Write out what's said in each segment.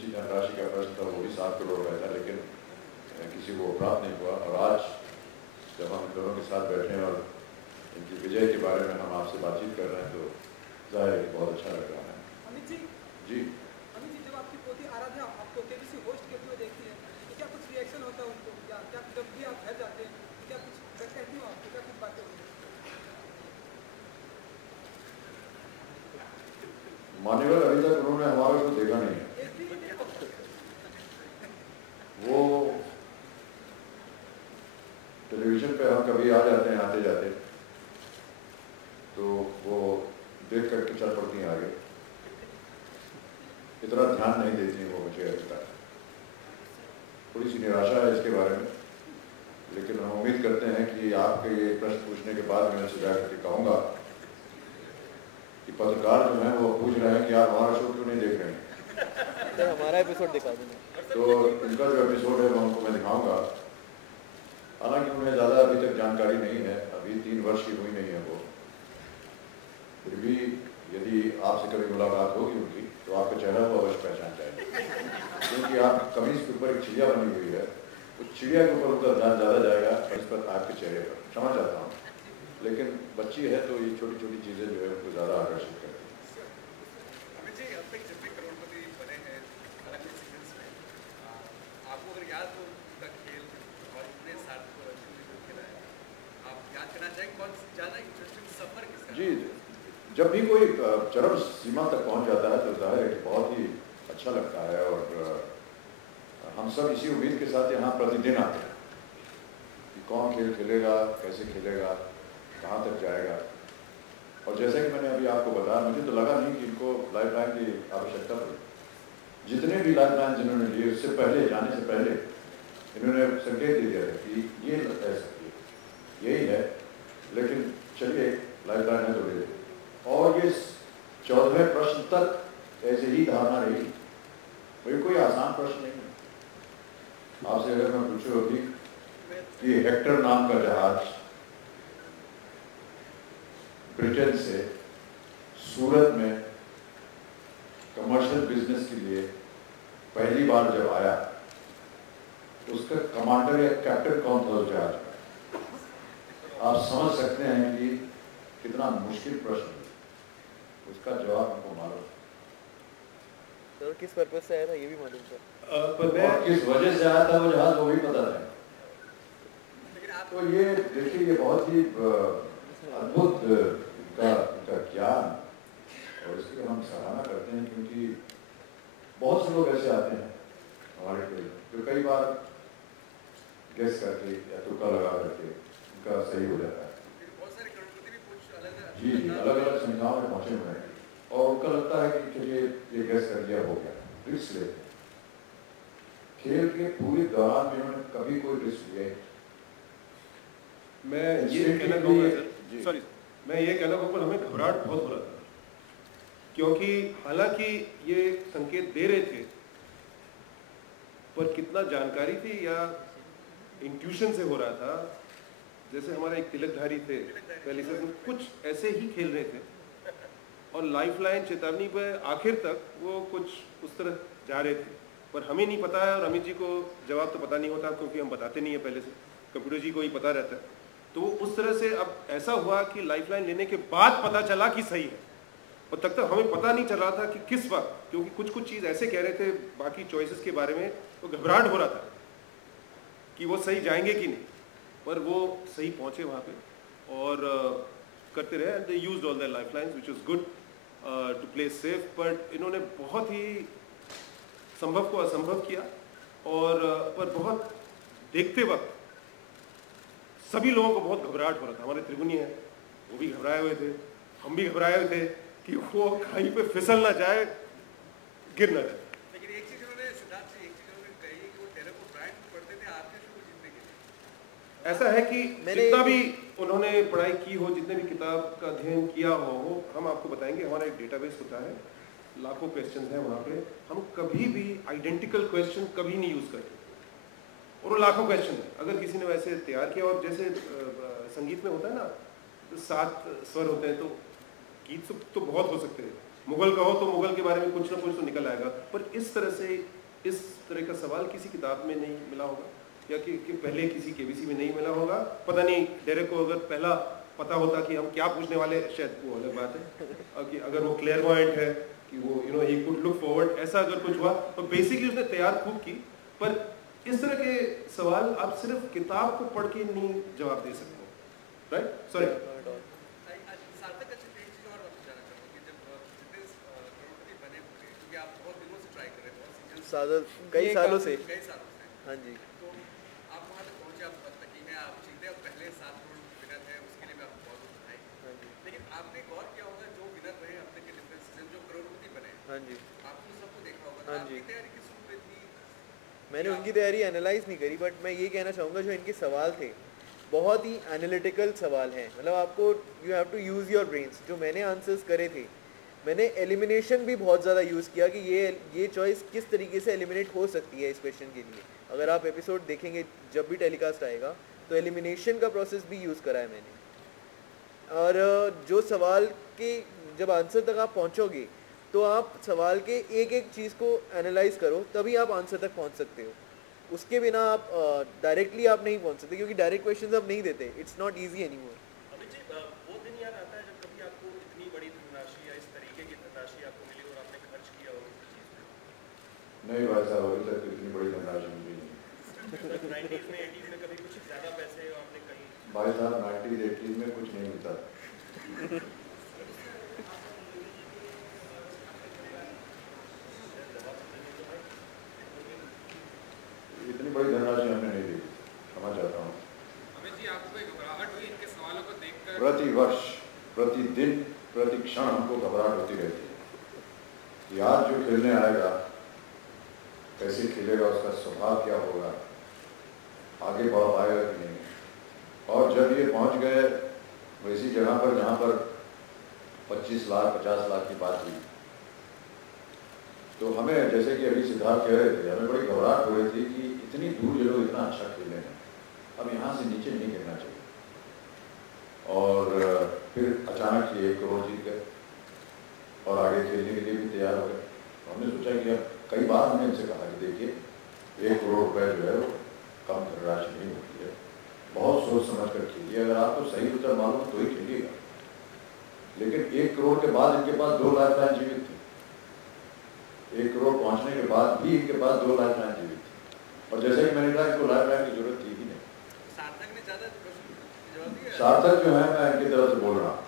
ऊंची धनराशि का प्रश्न था, वो भी 7 करोड़ रुपये था, लेकिन किसी को प्राप्त नहीं हुआ। और आज जब हम दोनों के साथ बैठे हैं और इनकी विजय के बारे में हम आपसे बातचीत कर रहे हैं तो जाहिर है कि बहुत अच्छा लग रहा है। अमित जी, जब आपकी पोती आराध्या आपको केबीसी होस्ट करते हुए देखती है तो क्या कुछ रिएक्शन होता है उनको, या क्या जब भी आप घर जाते हैं तो क्या कुछ कहती हो आपको, क्या कुछ बातें होती हैं? मान्यवर अभी तक उन्होंने हमारे को देखा नहीं है। वो टेलीविजन पे हम कभी आ जाते हैं, आते जाते, तो वो देख करके चल पड़ती हैं आगे, इतना ध्यान नहीं देती हैं वो मुझे अभी तक। थोड़ी सी निराशा है इसके बारे में, लेकिन हम उम्मीद करते हैं कि आपके ये प्रश्न पूछने के बाद मैं सुझाव करके कहूँगा कि पत्रकार जो है वो पूछ रहे हैं कि आप हमारा शो क्यों नहीं देख रहे हैं। तो हमारा एपिसोड दिखा देना। तो इनका जो एपिसोड है वो उनको मैं दिखाऊंगा। हालांकि उन्हें ज़्यादा अभी तक जानकारी नहीं है, अभी 3 वर्ष की हुई नहीं है वो। फिर भी यदि आपसे कभी मुलाकात होगी उनकी तो आपका चेहरा वो अवश्य पहचान जाएगी, क्योंकि आप कमीज के ऊपर एक चिड़िया बनी हुई है, उस चिड़िया के ऊपर उनका ध्यान ज़्यादा जाएगा इस पर आपके चेहरे पर। क्षमा चाहता हूँ, लेकिन बच्ची है तो ये छोटी छोटी चीज़ें जो है उनको ज़्यादा आकर्षित करती हैं। जी, जब भी कोई चरम सीमा तक पहुंच जाता है तो जाहिर है कि बहुत ही अच्छा लगता है। और हम सब इसी उम्मीद के साथ यहाँ प्रतिदिन आते हैं कि कौन खेल खेलेगा, कैसे खेलेगा, कहाँ तक जाएगा। और जैसे कि मैंने अभी आपको बताया, मुझे तो लगा नहीं कि इनको लाइफ लाइन की आवश्यकता पड़ी। जितने भी लाइफ लाइन जिन्होंने लिए उससे पहले, जाने से पहले इन्होंने संकेत दे दिया था कि ये रह सकती है, यही है, लेकिन चलिए लाइफ लाइन है तो ले। और ये 14वें प्रश्न तक ऐसे ही धारणा रही। भाई कोई आसान प्रश्न नहीं है। आपसे अगर मैं पूछूं अभी कि हेक्टर नाम का जहाज ब्रिटेन से सूरत में कमर्शियल बिजनेस के लिए पहली बार जब आया, उसका कमांडर या कैप्टन कौन था उस जहाज में? आप समझ सकते हैं कि कितना मुश्किल प्रश्न है, उसका जवाब हमको मालूम। तो किस पर्पस से आया था ये भी मालूम था, पर किस वजह से आया था वो जहाज वो भी पता है। तो ये देखिए, ये बहुत ही अद्भुत इनका ज्ञान, और इसकी हम सराहना करते हैं, क्योंकि बहुत से लोग ऐसे आते हैं हमारे को जो कई बार गेस करके या तुक्का लगा करके उनका सही हो जाता है। जी, अलग अलग संख्याओं में पहुंचे हुए हैं और उनका लगता है कि चलिए ये गैस कर दिया, हो गया। रिस्क लेते हैं। खेल के पूरे दौरान में उन्होंने कभी कोई रिस्क लिया। मैं ये कहना चाहूँगा हमें घबराहट बहुत हो रहा था, क्योंकि हालांकि ये संकेत दे रहे थे, पर कितना जानकारी थी या इंट्यूशन से हो रहा था। जैसे हमारा एक तिलकधारी थे, पहले से कुछ ऐसे ही खेल रहे थे और लाइफ लाइन चेतावनी पर आखिर तक वो कुछ उस तरह जा रहे थे, पर हमें नहीं पता है और अमित जी को जवाब तो पता नहीं होता, क्योंकि हम बताते नहीं है पहले से, कंप्यूटर जी को ही पता रहता है। तो उस तरह से अब ऐसा हुआ कि लाइफ लाइन लेने के बाद पता चला कि सही है, और तब तक हमें पता नहीं चल रहा था कि किस वक्त, क्योंकि कुछ कुछ चीज़ ऐसे कह रहे थे बाकी चॉइसेस के बारे में, तो घबराहट हो रहा था कि वो सही जाएंगे कि नहीं, पर वो सही पहुंचे वहाँ पे और करते रहे। And they used all their life lines which was good to play safe, but इन्होंने बहुत ही संभव को असंभव किया। और पर बहुत देखते वक्त सभी लोगों को बहुत घबराहट हो रहा था। हमारे त्रिगुनी है, वो भी घबराए हुए थे, हम भी घबराए हुए थे कि वो खाई पे फिसल ना जाए, गिर ना जाए। लेकिन एक चीज उन्होंने सिद्धार्थ जी, एक चीज उन्होंने कही कि वो टेलर को ब्रांड पढ़ते थे आपके शो को जीतने के लिए। ऐसा है कि जितना भी उन्होंने पढ़ाई की हो, जितने भी किताब का अध्ययन किया हो, हम आपको बताएंगे। हमारा एक डेटाबेस होता है, लाखों क्वेश्चन हैं वहाँ पे। हम कभी भी आइडेंटिकल क्वेश्चन कभी नहीं यूज़ करते, और वो लाखों क्वेश्चन है। अगर किसी ने वैसे तैयार किया, और जैसे संगीत में होता है ना, तो 7 स्वर होते हैं, तो गीत तो बहुत हो सकते हैं, मुगल का हो तो मुगल के बारे में कुछ ना कुछ तो निकल आएगा, पर इस तरह का सवाल किसी किताब में नहीं मिला होगा, या कि पहले किसी केबीसी में नहीं मिला होगा। पता नहीं डेरेक को अगर पहला पता होता कि हम क्या पूछने वाले, शायद वो अलग बात है कि अगर वो क्लेयरवॉयंट है कि वो ही कुड लुक फॉरवर्ड, ऐसा अगर कुछ हुआ तो बेसिकली उसने तैयार खूब की। पर इस तरह के सवाल आप सिर्फ किताब को पढ़ के नहीं जवाब दे सकते, राइट? सॉरी कई सालों से। हाँ जी। तो आप वहाँ तक पहुँचे, आप तकीने आप जीते, आप पहले 7 करोड़ विनर हैं, उसके लिए मैं आपको बहुत बधाई। हाँ जी। लेकिन आपने गौर किया होगा जो विनर रहे अब तक के डिफरेंस सीजन, जो करोड़पति बने, हाँ जी। आपने सबको देखा होगा। हाँ आपकी जी। तैयारी किस रूप में थी? मैंने उनकी तैयारी एनालाइज नहीं करी, बट मैं ये कहना चाहूँगा जो इनके सवाल थे बहुत ही एनालिटिकल सवाल हैं। मतलब आपको you have to use your brains. जो मैंने आंसर्स करे थे, मैंने एलिमिनेशन भी बहुत ज़्यादा यूज़ किया कि ये चॉइस किस तरीके से एलिमिनेट हो सकती है इस क्वेश्चन के लिए। अगर आप एपिसोड देखेंगे जब भी टेलीकास्ट आएगा तो एलिमिनेशन का प्रोसेस भी यूज़ करा है मैंने। और जो सवाल के जब आंसर तक आप पहुँचोगे तो आप सवाल के एक एक चीज़ को एनालाइज करो, तभी आप आंसर तक पहुँच सकते हो। उसके बिना आप डायरेक्टली आप नहीं पहुँच सकते, क्योंकि डायरेक्ट क्वेश्चन अब नहीं देते। It's not easy any more. Amit ji, वो दिन याद आता है जब कभी आपको इतनी बड़ी धनराशि या इस तरीके की धनराशि आपको मिली और आपने खर्च किया हो उस चीज़ में? नहीं भाई साहब, अभी तक इतनी बड़ी धनराशि मिली नहीं। 90s में 80s में कभी कुछ ज़्यादा पैसे आपने कहीं? भाई साहब 90s 80s में कुछ नहीं मिलता। इतनी बड़ी धनराशि हमने नहीं दी, क्षमा चाहता हूँ। अमित जी, आपको कोई घबराहट हुई इनके सवालों को देखकर? प्रति वर्ष, प्रतिदिन, प्रति क्षण हमको घबराहट होती रहती है कि आज जो खेलने आएगा कैसे खेलेगा, उसका स्वभाव क्या होगा, आगे बढ़ पाएगा कि नहीं। और जब ये पहुंच गए वैसी जगह पर जहाँ पर 25 लाख 50 लाख की बात हुई, तो हमें, जैसे कि अभी सिद्धार्थ कह रहे थे, हमें बड़ी घबराहट हो रही थी कि इतनी दूर ये लोग इतना अच्छा खेले हैं, अब यहाँ से नीचे नहीं गिरना चाहिए। और फिर अचानक ये 1 करोड़ जीत गए और आगे खेलने के लिए भी तैयार हो गए। हमने सोचा कि अब कई बार हमने इनसे कहा कि देखिए 1 करोड़ रुपये जो है वो कम धनराशि नहीं होती है, बहुत सोच समझ कर खेलिए, अगर आपको सही उत्तर मालूम तो ही खेलिएगा। लेकिन 1 करोड़ के बाद इनके पास 2 लाइफलाइन जीवित थी। 1 करोड़ पहुंचने के बाद भी इनके पास 2 लाइफलाइन जीवित थी, और जैसे कि मैंने कहा इनको लाइफलाइन की जरूरत थी ही नहीं। सार्थक ने ज़्यादा जवाब दिया? सार्थक जो है, मैं इनकी तरफ से बोल रहा हूँ,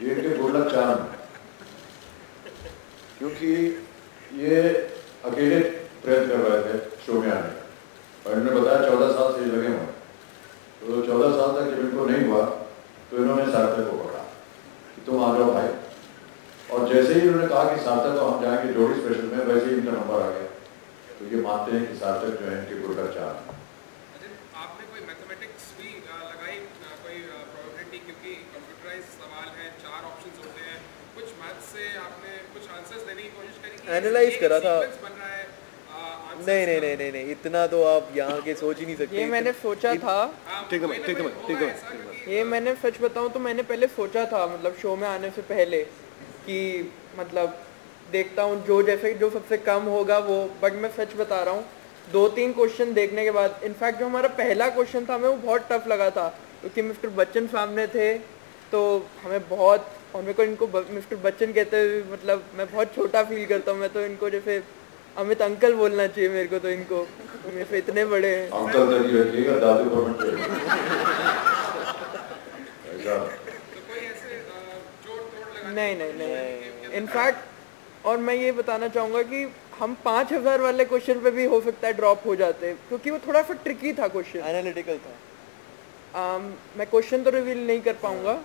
ये इनके गुडलक चार्म है, क्योंकि ये अकेले प्रयत्न कर रहे थे शो में आने का, और इन्होंने बताया 14 साल से लगे हुए, तो 14 साल तक जब इनको नहीं हुआ तो इन्होंने सार्थक को पकड़ा कि तुम आ जाओ भाई। और जैसे ही उन्होंने कहा कि सार्थक को हम जाएंगे जोड़ी स्पेशल में, वैसे ही इनका नंबर आ गया। तो ये मानते हैं कि सार्थक जो है इनके गुडलक चार्म है। आपने कोई मैथमेटिक्स भी लगाई, कोई प्रोबेबिलिटी, क्योंकि कंप्यूटराइज सवाल है, 4 ऑप्शंस होते हैं, कुछ मैथ से आपने कुछ आंसर्स देने की कोशिश करी कि एनालाइज करा था। बन रहा है नहीं, इतना तो आप यहाँ के सोच ही नहीं सकते। ये मैंने सोचा था, ये मैंने सच बताऊं तो मैंने पहले सोचा था, मतलब शो में आने से पहले, कि मतलब देखता हूँ जो सबसे कम होगा वो। बट मैं सच बता रहा हूँ, 2-3 क्वेश्चन देखने के बाद, इनफैक्ट जो हमारा पहला क्वेश्चन था हमें वो बहुत टफ लगा था, क्योंकि मिस्टर बच्चन सामने थे, तो हमें बहुत, और मेरे को इनको मिस्टर बच्चन कहते हुए मतलब मैं बहुत छोटा फील करता हूँ। मैं तो इनको जैसे अमित अंकल बोलना चाहिए मेरे को, तो इनको मेरे से इतने बड़े हैं। अंकल तक ही रखिएगा, दादू को मत कहिएगा। नहीं। इनफैक्ट, और मैं ये बताना चाहूँगा कि हम 5000 वाले क्वेश्चन पे भी हो सकता है ड्रॉप हो जाते, क्योंकि वो थोड़ा सा ट्रिकी था क्वेश्चन, एनालिटिकल था। मैं क्वेश्चन तो रिवील नहीं कर पाऊँगा,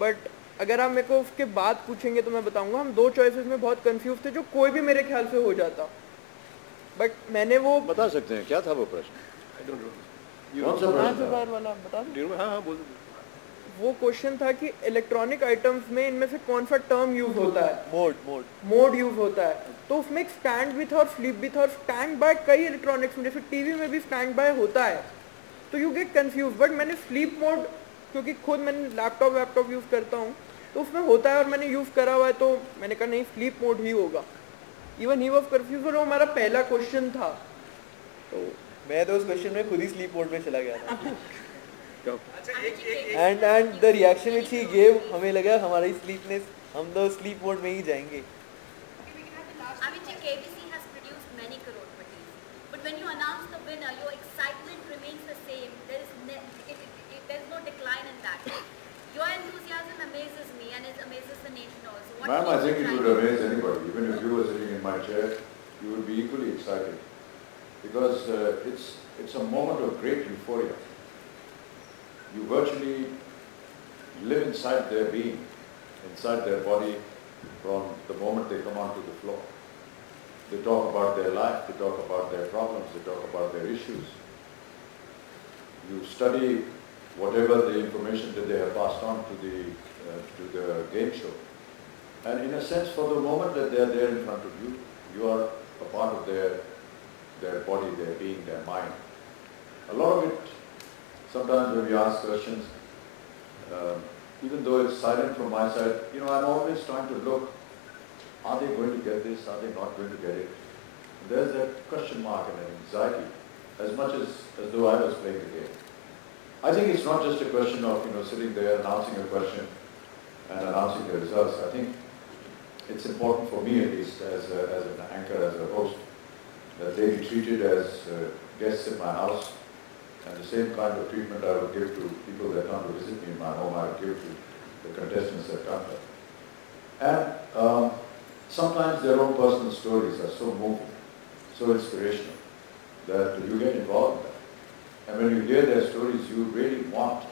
बट अगर आप मेरे को उसके बाद पूछेंगे तो मैं बताऊँगा। हम 2 चॉइसेस में बहुत कंफ्यूज थे, जो कोई भी मेरे ख्याल से हो जाता, बट मैंने वो बता सकते हैं क्या था वो प्रश्न? कौन सा प्रश्न था? 5000 वाला बता दूं? हाँ बोल। वो क्वेश्चन था कि इलेक्ट्रॉनिक आइटम्स में इनमें से कौन सा टर्म यूज होता है? मोड यूज होता है। तो उसमें एक स्टैंड विथ और फ्लिप विथ और स्टैंड बाय कई इलेक्ट्रॉनिक्स में, जैसे टीवी में भी स्टैंड बाय होता है, तो यू गेट कंफ्यूज। बट मैंने स्लीप मोड, क्योंकि खुद मैंने लैपटॉप यूज करता हूँ, तो उसमें होता है और मैंने यूज़ करा हुआ है, तो मैंने कहा नहीं स्लीप मोड ही होगा। इवन ही वॉज कंफ्यूज, और वो हमारा पहला क्वेश्चन था। तो मैं तो उस क्वेश्चन में खुद ही स्लीप मोड पे चला गया था। अच्छा एक and the reaction which he gave, हमें लगा हमारी स्लीपनेस, हम तो स्लीप मोड में ही जाएंगे। Abhishek, KBC has produced many crorepati's, but when you announce the winner, your excitement remains the same. There's no decline in that. Your enthusiasm amazes me and it amazes the nation also. What Ma'am, I keeps think you it would trying? amaze anybody. Even if you were sitting in my chair, you would be equally excited. Because it's a moment of great euphoria. You virtually live inside their being, inside their body from the moment they come onto the floor. They talk about their life, they talk about their problems, they talk about their issues. You study whatever the information that they have passed on to the game show. And in a sense, for the moment that they are there in front of you, you are a part of their body, their being, their mind. A lot of it, sometimes when we ask questions, even though it's silent from my side, I'm always trying to look, are they going to get this, are they not going to get it? And there's that question mark and an anxiety, as much as though I was playing the game. I think it's not just a question of, sitting there announcing a question and announcing the results. I think it's important for me, at least, as an anchor, as a host, that they be treated as guests in my house, and the same kind of treatment I would give to people that come to visit me in my home, I would give to the contestants that come there. And sometimes their own personal stories are so moving, so inspirational, that you get involved in that. And when you hear their stories, you really want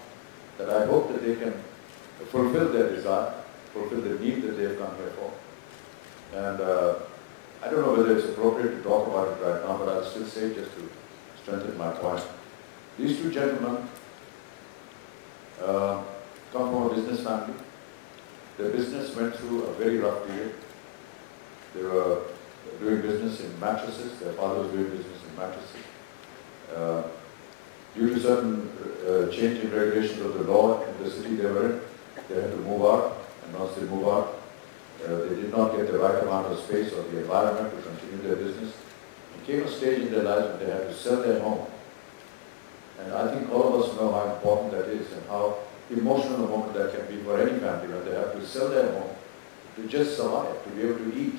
that. I hope that they can fulfill their desire, fulfill the need that they have come here for. And I don't know whether it's appropriate to talk about it right now, but I'll still say, just to strengthen my point. These two gentlemen come from a business family. Their business went through a very rough period. They were doing business in mattresses. Their father was doing business in mattresses. Due to certain change in regulations of the law in the city they were in, they had to move out. And once they moved out, they did not get the right amount of space or the environment to continue their business. There came a stage in their lives when they had to sell their home. And I think all of us know how important that is and how emotional a moment that can be for any family when they have to sell their home to just survive, to be able to eat.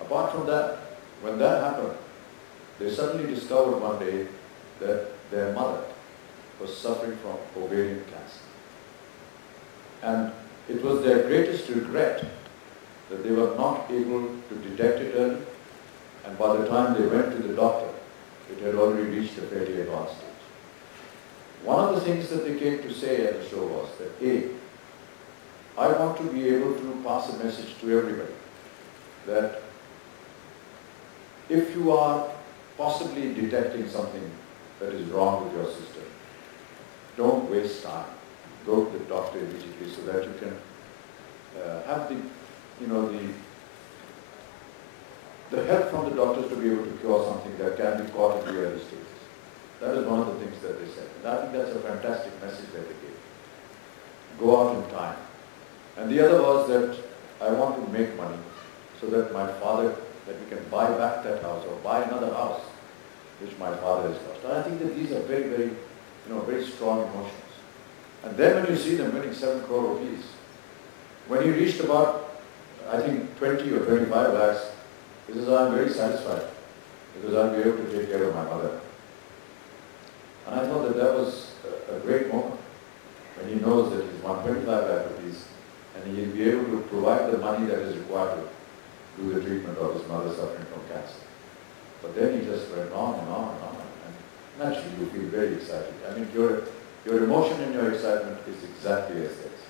Apart from that, when that happened, they suddenly discovered one day that their mother was suffering from ovarian cancer. And it was their greatest regret that they were not able to detect it early, and by the time they went to the doctor, it had already reached a fairly advanced stage. One of the things that they came to say at the show was that, A, I want to be able to pass a message to everybody that if you are possibly detecting something that is wrong with your system, don't waste time. Go to the doctor immediately so that you can have the help from the doctors to be able to cure something that can be caught in the early stages. That is one of the things that they said. And I think that's a fantastic message that they gave. Go out in time. And the other was that I want to make money so that my father, that we can buy back that house or buy another house which my father has lost. And I think that these are very, very, very strong emotions. And then when you see them winning 7 crore rupees, when he reached about, I think, 20 or 25 lakhs, he says, I'm very satisfied because I'll be able to take care of my mother. And I thought that that was a great moment when he knows that he's won 25 lakh rupees and he'll be able to provide the money that is required to do the treatment of his mother suffering from cancer. But then he just went on and on and on. And naturally you feel very excited. I mean, your emotion and your excitement is exactly as theirs.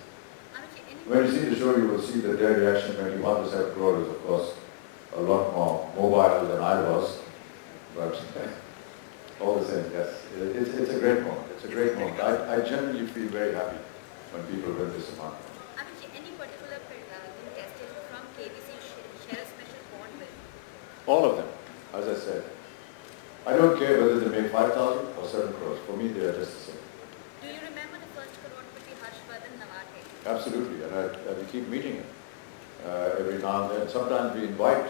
When you see the show, you will see that their reaction when he won the 7 crore is, of course, a lot more mobile than I was. But all the same, yes, it's a great moment. It's a great moment. I generally feel very happy when people win this amount. Any particular contestant from KBC share a special bond with? All of them, as I said. I don't care whether they make 5,000 or 7 crores. For me, they are just the same. Do you remember the first crorepati Harshvardhan Nawate? Absolutely, and we keep meeting him every now and then. Sometimes we invite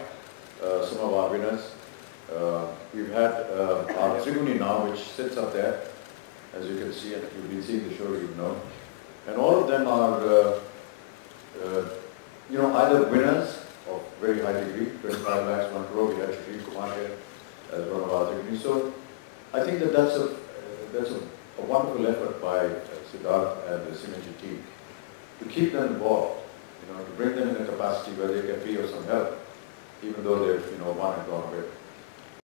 some of our winners. We've had our Tribuni now, which sits up there, as you can see, and if you've been seeing the show, you know. And all of them are, either winners of very high degree, 25 lakhs, 1 crore. We had Shri Kumar here as one of our Tribuni. So I think that's a wonderful effort by Siddharth and the Synergy team to keep them involved, to bring them in a capacity where they can be of some help, even though they've, one and gone away.